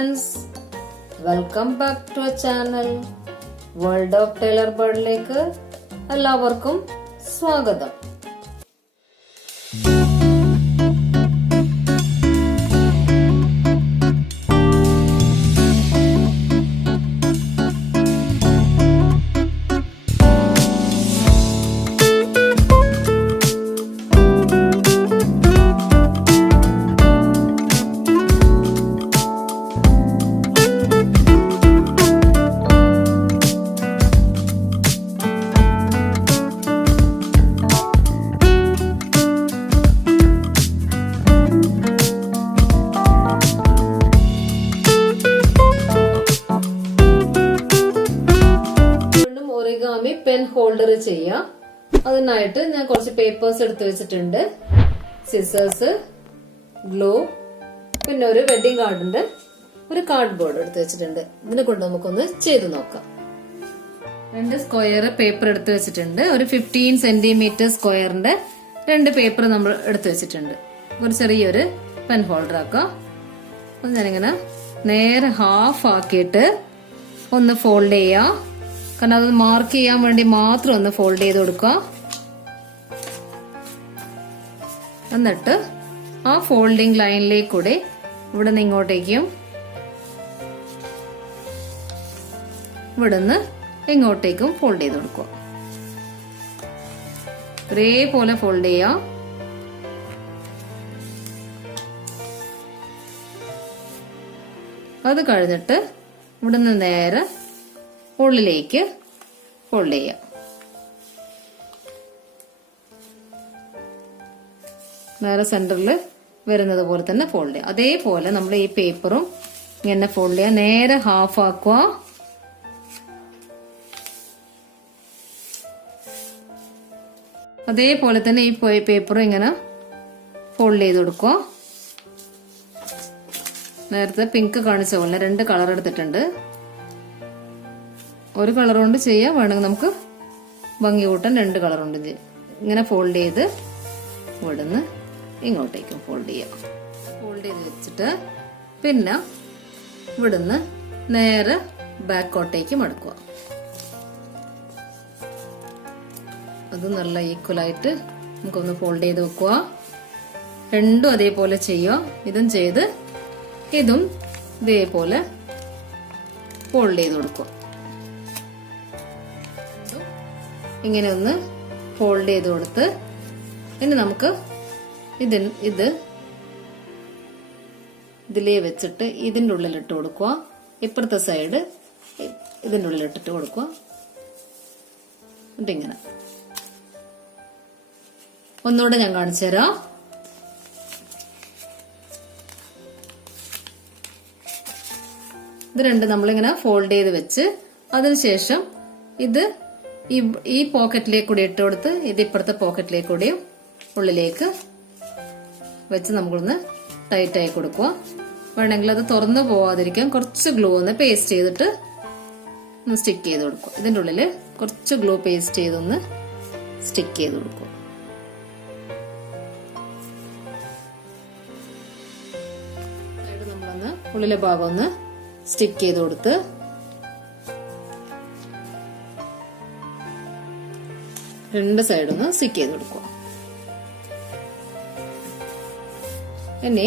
friends, welcome back to our channel. World of Tailor Birdലേക്ക് എല്ലാവർക്കും സ്വാഗതം. origami pen holder ചെയ്യാം. അതിനായിട്ട് ഞാൻ കുറച്ച് പേപ്പേഴ്സ് എടുത്തു വെച്ചിട്ടുണ്ട്. സിസേഴ്സ്, ഗ്ലൂ, പിന്നെ ഒരു വെഡിങ് കാർഡിന്റെ ഒരു കാർഡ് ബോർഡ് എടുത്തു വെച്ചിട്ടുണ്ട്. ഇതിനെ കൊണ്ട് നമുക്കൊന്ന് ചെയ്തു നോക്കാം. 2 സ്ക്വയർ പേപ്പർ എടുത്തു വെച്ചിട്ടുണ്ട്. ഒരു 15 സെന്റിമീറ്റർ സ്ക്വയറിന്റെ 2 പേപ്പർ നമ്മൾ എടുത്തു വെച്ചിട്ടുണ്ട്. ഒരു ചെറിയൊരു പെൻ ഹോൾഡർ ആക്കാം. അത് ഞാനിങ്ങനെ നേരെ ഹാഫ് ആക്കിയിട്ട് ഒന്ന് ഫോൾഡ് ചെയ്യാം. കാരണം അത് മാർക്ക് ചെയ്യാൻ വേണ്ടി മാത്രം ഒന്ന് ഫോൾഡ് ചെയ്ത് കൊടുക്കുക. എന്നിട്ട് ആ ഫോൾഡിംഗ് ലൈനിലേക്ക് കൂടെ ഇവിടെ നിന്ന് ഇങ്ങോട്ടേക്കും ഇവിടെ നിന്ന് ഇങ്ങോട്ടേക്കും ഫോൾഡ് ചെയ്ത് കൊടുക്കുക. ഒരേപോലെ ഫോൾഡ് ചെയ്യാം. അത് കഴിഞ്ഞിട്ട് ഇവിടെ നിന്ന് നേരെ ഉള്ളിലേക്ക് ഫോൾഡ് ചെയ്യാം. നേരെ സെന്ററിൽ വരുന്നത് പോലെ തന്നെ ഫോൾഡ് ചെയ്യാം. അതേപോലെ നമ്മൾ ഈ പേപ്പറും ഇങ്ങനെ ഫോൾഡ് ചെയ്യാം. നേരെ ഹാഫ് ആക്കുക. അതേപോലെ തന്നെ ഈ പേപ്പറും ഇങ്ങനെ ഫോൾഡ് ചെയ്ത് കൊടുക്കുക. നേരത്തെ പിങ്ക് കാണിച്ച പോലെ 2 കളർ എടുത്തിട്ടുണ്ട്. ഒരു കളർ കൊണ്ട് ചെയ്യാം, വേണമെങ്കിൽ നമുക്ക് ഭംഗി കൂട്ടാൻ 2 കളർ കൊണ്ട് ചെയ്യാം. ഇങ്ങനെ ഫോൾഡ് ചെയ്ത് ഇവിടുന്ന് ഇങ്ങോട്ടേക്കും ഫോൾഡ് ചെയ്യാം. ഫോൾഡ് ചെയ്ത് വെച്ചിട്ട് പിന്നെ ഇവിടുന്ന് നേരെ ബാക്കോട്ടേക്ക് മടക്കുക. അത് നല്ല ഈക്വലായിട്ട് നമുക്കൊന്ന് ഫോൾഡ് ചെയ്ത് വെക്കുക. രണ്ടും അതേപോലെ ചെയ്യുക. ഇതും ചെയ്ത് ഇതും ഇതേപോലെ ഫോൾഡ് ചെയ്ത് കൊടുക്കുക. ഇങ്ങനെ ഒന്ന് ഫോൾഡ് ചെയ്ത് കൊടുത്ത് ഇനി നമുക്ക് ഇതിലേ വെച്ചിട്ട് ഇതിന്റെ ഉള്ളിലിട്ട് കൊടുക്കുക. ഇപ്പുറത്തെ സൈഡ് ഇതിന്റെ ഉള്ളിലിട്ടിട്ട് കൊടുക്കുക. എന്നിട്ടിങ്ങനെ ഒന്നുകൂടെ ഞാൻ കാണിച്ചു തരാം. ഇത് രണ്ടും നമ്മളിങ്ങനെ ഫോൾഡ് ചെയ്ത് വെച്ച് അതിനുശേഷം ഇത് ഈ പോക്കറ്റിലേക്ക് കൂടി ഇട്ട് കൊടുത്ത് ഇത് ഇപ്പുറത്തെ പോക്കറ്റിലേക്ക് കൂടിയും ഉള്ളിലേക്ക് വെച്ച് നമ്മളൊന്ന് ടൈറ്റായി കൊടുക്കുക. വേണമെങ്കിൽ അത് തുറന്നു പോവാതിരിക്കാൻ കുറച്ച് ഗ്ലൂ ഒന്ന് പേസ്റ്റ് ചെയ്തിട്ട് ഒന്ന് സ്റ്റിക്ക് ചെയ്ത് കൊടുക്കുക. ഇതിന്റെ ഉള്ളിൽ കുറച്ച് ഗ്ലൂ പേസ്റ്റ് ചെയ്തൊന്ന് സ്റ്റിക്ക് ചെയ്ത് കൊടുക്കുക. നമ്മളൊന്ന് ഉള്ളിലെ ഭാഗം ഒന്ന് സ്റ്റിക്ക് ചെയ്ത് കൊടുത്ത് രണ്ട് സൈഡൊന്ന് സ്റ്റിക്ക് ചെയ്ത് കൊടുക്കുക. ഇനി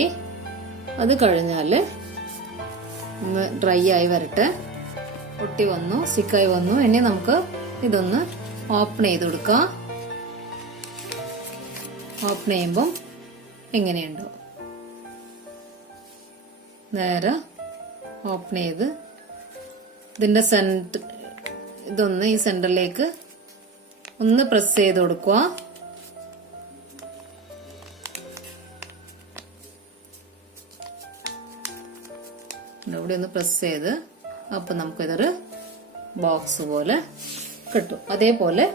അത് കഴിഞ്ഞാല് ഒന്ന് ഡ്രൈ ആയി വരട്ടെ. ഒട്ടി വന്നു, സ്റ്റിക്കായി വന്നു. ഇനി നമുക്ക് ഇതൊന്ന് ഓപ്പൺ ചെയ്ത് കൊടുക്കാം. ഓപ്പൺ ചെയ്യുമ്പം എങ്ങനെയുണ്ടോ നേരെ ഓപ്പൺ ചെയ്ത് ഇതിന്റെ ഇതൊന്ന് ഈ സെന്ററിലേക്ക് ഒന്ന് പ്രസ് ചെയ്ത് കൊടുക്കുക. ഇവിടെ ഒന്ന് പ്രസ് ചെയ്ത് അപ്പൊ നമുക്കിതൊരു ബോക്സ് പോലെ കിട്ടും. അതേപോലെ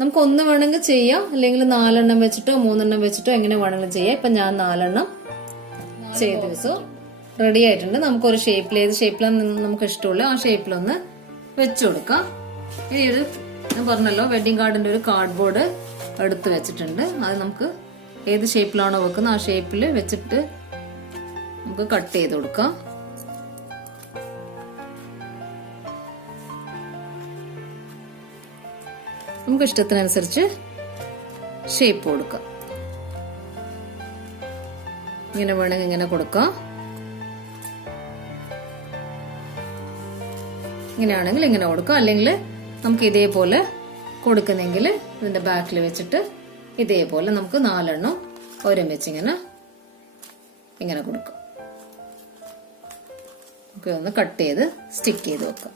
നമുക്ക് ഒന്ന് വേണമെങ്കിൽ ചെയ്യാം, അല്ലെങ്കിൽ 4 എണ്ണം വെച്ചിട്ടോ 3 എണ്ണം വെച്ചിട്ടോ എങ്ങനെ വേണമെങ്കിലും ചെയ്യാം. ഇപ്പൊ ഞാൻ 4 എണ്ണം ചെയ്ത് വെച്ചു. റെഡി ആയിട്ടുണ്ട്. നമുക്കൊരു ഷേപ്പിൽ ഏത് ഷേപ്പിലാണ് നമുക്ക് ഇഷ്ടമുള്ള ആ ഷേപ്പിലൊന്ന് വെച്ചു കൊടുക്കാം. ഇനി ഒരു ഞാൻ പറഞ്ഞല്ലോ വെഡിങ് കാർഡിന്റെ ഒരു കാർഡ് ബോർഡ് എടുത്ത് വെച്ചിട്ടുണ്ട്. അത് നമുക്ക് ഏത് ഷേപ്പിലാണോ വെക്കുന്നത് ആ ഷേപ്പിൽ വെച്ചിട്ട് നമുക്ക് കട്ട് ചെയ്ത് കൊടുക്കാം. നമുക്ക് ഇഷ്ടത്തിനനുസരിച്ച് ഷേപ്പ് കൊടുക്കാം. ഇങ്ങനെ വേണമെങ്കിൽ ഇങ്ങനെ കൊടുക്കാം, ഇങ്ങനെയാണെങ്കിൽ ഇങ്ങനെ കൊടുക്കാം. അല്ലെങ്കിൽ നമുക്ക് ഇതേപോലെ കൊടുക്കുന്നെങ്കിൽ ഇതിന്റെ ബാക്കിൽ വെച്ചിട്ട് ഇതേപോലെ നമുക്ക് 4 എണ്ണം ഒരുമിച്ച് ഇങ്ങനെ കൊടുക്കാം. ഒന്ന് കട്ട് ചെയ്ത് സ്റ്റിക്ക് ചെയ്ത് വെക്കാം.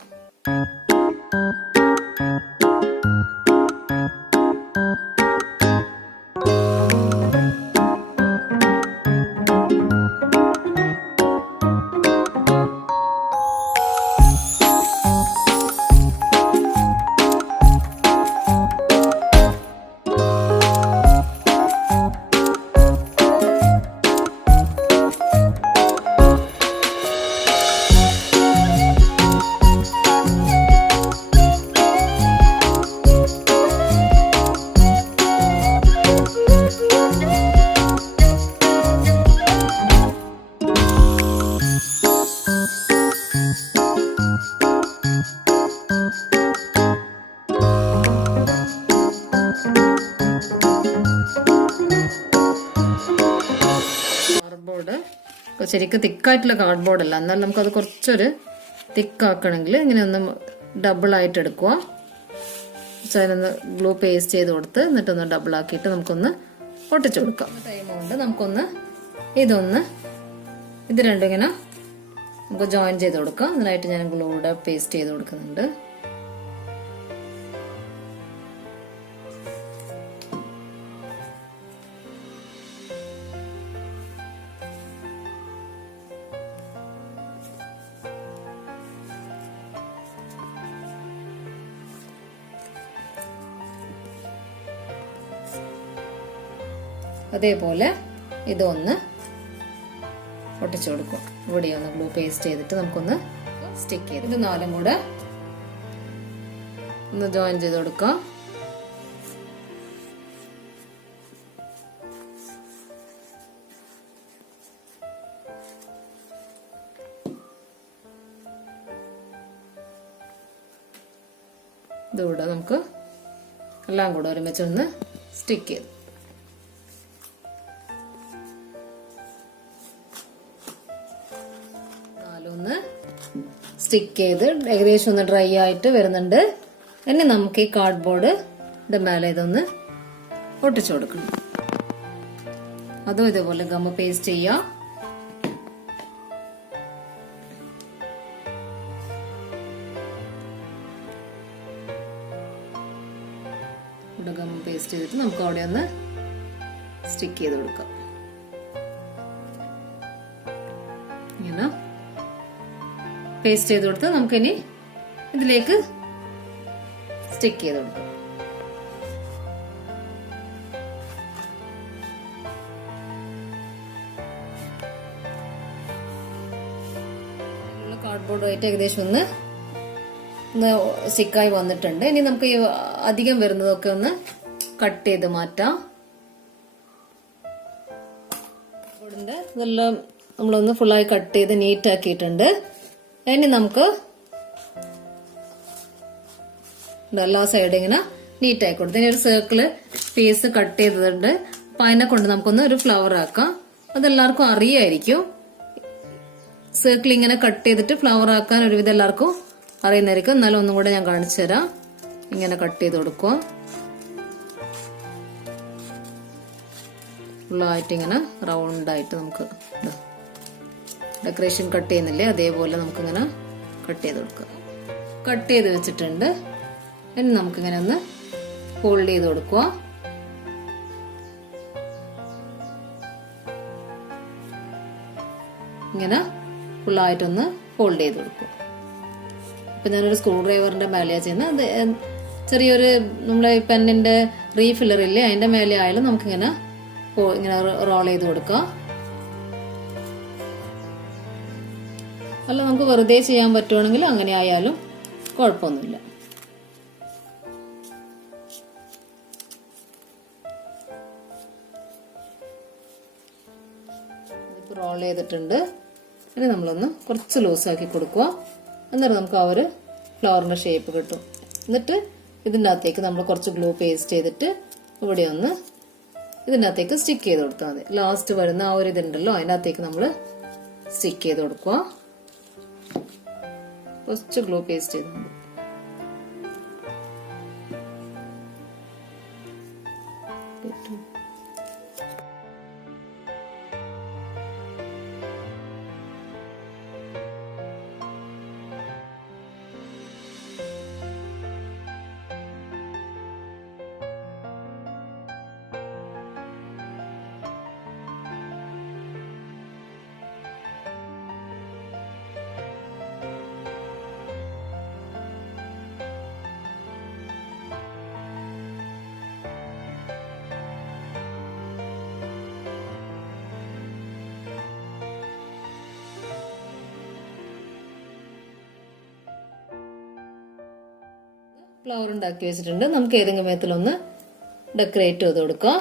കാർഡ്ബോർഡ് ശരിക്കും തിക്കായിട്ടുള്ള കാർഡ്ബോർഡ് അല്ല, എന്നാൽ നമുക്കത് കുറച്ചൊരു തിക്കാക്കണമെങ്കിൽ ഇങ്ങനെ ഒന്ന് ഡബിൾ ആയിട്ട് എടുക്കുക. അതിനൊന്ന് ഗ്ലൂ പേസ്റ്റ് ചെയ്ത് കൊടുത്ത് എന്നിട്ടൊന്ന് ഡബിൾ ആക്കിയിട്ട് നമുക്കൊന്ന് ഒട്ടിച്ചു കൊടുക്കാം. ടൈം കൊണ്ട് നമുക്കൊന്ന് ഇത് രണ്ടും ഇങ്ങനെ നമുക്ക് ജോയിൻ ചെയ്ത് കൊടുക്കാം. അതിനായിട്ട് ഞാൻ ഗ്ലൂടെ പേസ്റ്റ് ചെയ്ത് കൊടുക്കുന്നുണ്ട്. അതേപോലെ ഇതൊന്ന് ഒട്ടിച്ചു കൊടുക്കും. ഇവിടെ ഒന്ന് ഗ്ലൂ പേസ്റ്റ് ചെയ്തിട്ട് നമുക്കൊന്ന് സ്റ്റിക്ക് ചെയ്ത് ഇത് 4ഉം കൂടെ ഒന്ന് ജോയിൻ ചെയ്ത് കൊടുക്കാം. ഇതുകൂടെ നമുക്ക് എല്ലാം കൂടെ ഒരുമിച്ചൊന്ന് സ്റ്റിക്ക് ചെയ്ത് ഒന്ന് സ്റ്റിക്ക് ചെയ്ത് ഏകദേശം ഒന്ന് ഡ്രൈ ആയിട്ട് വരുന്നുണ്ട്. ഇനി നമുക്ക് ഈ കാർഡ്ബോർഡ് മേലെ ഇതൊന്ന് ഒട്ടിച്ചു കൊടുക്കണം. അതും ഇതേപോലെ ഗമ്മ പേസ്റ്റ് ചെയ്യാം. ഇവിടെ ഗമ്മ പേസ്റ്റ് ചെയ്തിട്ട് നമുക്ക് അവിടെ ഒന്ന് സ്റ്റിക്ക് ചെയ്ത് കൊടുക്കാം. ഇങ്ങനെ പേസ്റ്റ് ചെയ്ത് കൊടുത്ത് നമുക്കിനി ഇതിലേക്ക് സ്റ്റിക്ക് ചെയ്ത് കൊടുക്കാം. കാർഡ്ബോർഡുമായിട്ട് ഏകദേശം ഒന്ന് സ്റ്റിക്കായി വന്നിട്ടുണ്ട്. ഇനി നമുക്ക് ഈ അധികം വരുന്നതൊക്കെ ഒന്ന് കട്ട് ചെയ്ത് മാറ്റാം. ഇതെല്ലാം നമ്മളൊന്ന് ഫുള്ളായി കട്ട് ചെയ്ത് നീറ്റ് ആക്കിയിട്ടുണ്ട്. ഇനി നമുക്ക് എല്ലാ സൈഡും ഇങ്ങനെ നീറ്റ് ആക്കി കൊടുത്തു. ഇനി ഒരു സർക്കിള് പീസ് കട്ട് ചെയ്തിട്ടുണ്ട്. അപ്പൊ അതിനെ കൊണ്ട് നമുക്കൊന്ന് ഒരു ഫ്ലവർ ആക്കാം. അതെല്ലാവർക്കും അറിയായിരിക്കും. സർക്കിൾ ഇങ്ങനെ കട്ട് ചെയ്തിട്ട് ഫ്ലവർ ആക്കാൻ ഒരുവിധം എല്ലാവർക്കും അറിയുന്നതായിരിക്കും. എന്നാലും ഒന്നും കൂടെ ഞാൻ കാണിച്ചു തരാം. ഇങ്ങനെ കട്ട് ചെയ്ത് കൊടുക്കുക. ഫുള്ളായിട്ട് ഇങ്ങനെ റൗണ്ടായിട്ട് നമുക്ക് ഡെക്കറേഷൻ കട്ട് ചെയ്യുന്നില്ലേ, അതേപോലെ നമുക്കിങ്ങനെ കട്ട് ചെയ്ത് കൊടുക്കുക. കട്ട് ചെയ്ത് വെച്ചിട്ടുണ്ട്. ഇനി നമുക്കിങ്ങനെ ഒന്ന് ഫോൾഡ് ചെയ്ത് കൊടുക്കുക. ഇങ്ങനെ ഫുള്ളായിട്ടൊന്ന് ഫോൾഡ് ചെയ്ത് കൊടുക്കുക. ഇപ്പൊ ഞാനൊരു സ്ക്രൂ ഡ്രൈവറിന്റെ മേലെയാണ് ചെയ്യുന്നത്. അത് ചെറിയൊരു നമ്മളെ പെന്നിന്റെ റീഫില്ലർ ഇല്ലേ, അതിന്റെ മേലെ ആയാലും നമുക്കിങ്ങനെ ഇങ്ങനെ റോൾ ചെയ്ത് കൊടുക്കാം. അല്ല നമുക്ക് വെറുതെ ചെയ്യാൻ പറ്റുവാണെങ്കിൽ അങ്ങനെ ആയാലും കുഴപ്പമൊന്നുമില്ല. റോൾ ചെയ്തിട്ടുണ്ട്. ഇനി നമ്മളൊന്ന് കുറച്ച് ലൂസാക്കി കൊടുക്കുക. എന്നിട്ട് നമുക്ക് ആ ഒരു ഫ്ലവറിന്റെ ഷേപ്പ് കിട്ടും. എന്നിട്ട് ഇതിൻ്റെ അകത്തേക്ക് നമ്മൾ കുറച്ച് ഗ്ലൂ പേസ്റ്റ് ചെയ്തിട്ട് ഇവിടെ ഒന്ന് ഇതിൻ്റെ അകത്തേക്ക് സ്റ്റിക്ക് ചെയ്ത് കൊടുത്താൽ മതി. ലാസ്റ്റ് വരുന്ന ആ ഒരു ഇതുണ്ടല്ലോ അതിനകത്തേക്ക് നമ്മൾ സ്റ്റിക്ക് ചെയ്ത് കൊടുക്കുക. കുറച്ച് ഗ്ലൂ പേസ്റ്റ് ചെയ്ത് മതി. ഫ്ലവർ ഉണ്ടാക്കി വെച്ചിട്ടുണ്ട്. നമുക്ക് ഏതെങ്കിലും വിധത്തിലൊന്ന് ഡെക്കറേറ്റ് ചെയ്ത് കൊടുക്കാം.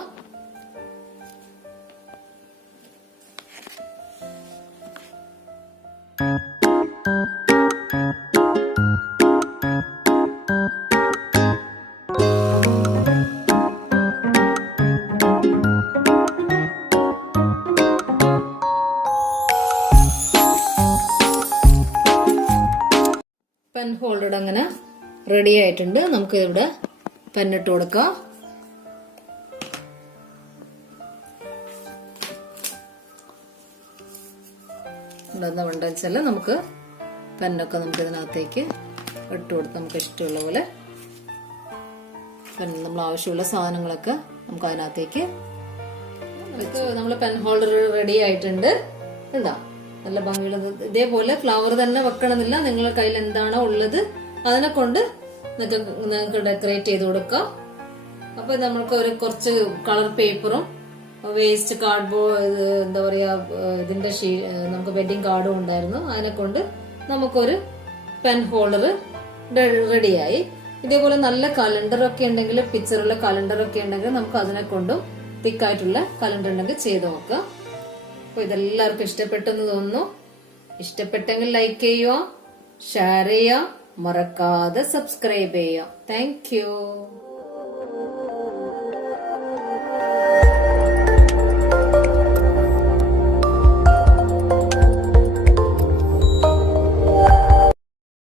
പെൻ ഹോൾഡർ അങ്ങനെ റെഡി ആയിട്ടുണ്ട്. നമുക്ക് ഇവിടെ പെന്നിട്ട് കൊടുക്കാം. എന്താ വെച്ചാൽ നമുക്ക് പെന്നൊക്കെ നമുക്ക് ഇതിനകത്തേക്ക് ഇട്ട് കൊടുത്ത് നമുക്ക് ഇഷ്ടമുള്ള പോലെ പെൻ നമ്മൾ ആവശ്യമുള്ള സാധനങ്ങളൊക്കെ നമുക്ക് അതിനകത്തേക്ക് നമ്മൾ പെൻ ഹോൾഡർ റെഡി ആയിട്ടുണ്ട്. എന്താ നല്ല ഭംഗിയുള്ളത്. ഇതേപോലെ ഫ്ലവർ തന്നെ വെക്കണമെന്നില്ല. നിങ്ങളുടെ കയ്യിൽ എന്താണോ ഉള്ളത് അതിനെ കൊണ്ട് നിങ്ങൾക്ക് ഡെക്കറേറ്റ് ചെയ്ത് കൊടുക്കാം. അപ്പൊ നമ്മൾക്ക് ഒരു കുറച്ച് കളർ പേപ്പറും വേസ്റ്റ് കാർഡ്ബോർഡ് എന്താ പറയാ ഇതിന്റെ നമുക്ക് വെഡിങ് കാർഡും ഉണ്ടായിരുന്നു. അതിനെ കൊണ്ട് നമുക്കൊരു പെൻ ഹോൾഡർ റെഡിയായി. ഇതേപോലെ നല്ല കലണ്ടറൊക്കെ ഉണ്ടെങ്കിൽ പിക്ചറുള്ള കലണ്ടറൊക്കെ ഉണ്ടെങ്കിൽ നമുക്ക് അതിനെ കൊണ്ടും തിക്കായിട്ടുള്ള കലണ്ടർ ഉണ്ടെങ്കിൽ ചെയ്ത് നോക്കാം. അപ്പൊ ഇതെല്ലാവർക്കും ഇഷ്ടപ്പെട്ടെന്ന് തോന്നുന്നു. ഇഷ്ടപ്പെട്ടെങ്കിൽ ലൈക്ക് ചെയ്യുക, ഷെയർ ചെയ്യുക, മറക്കാതെ സബ്സ്ക്രൈബ് ചെയ്യുക. Thank you.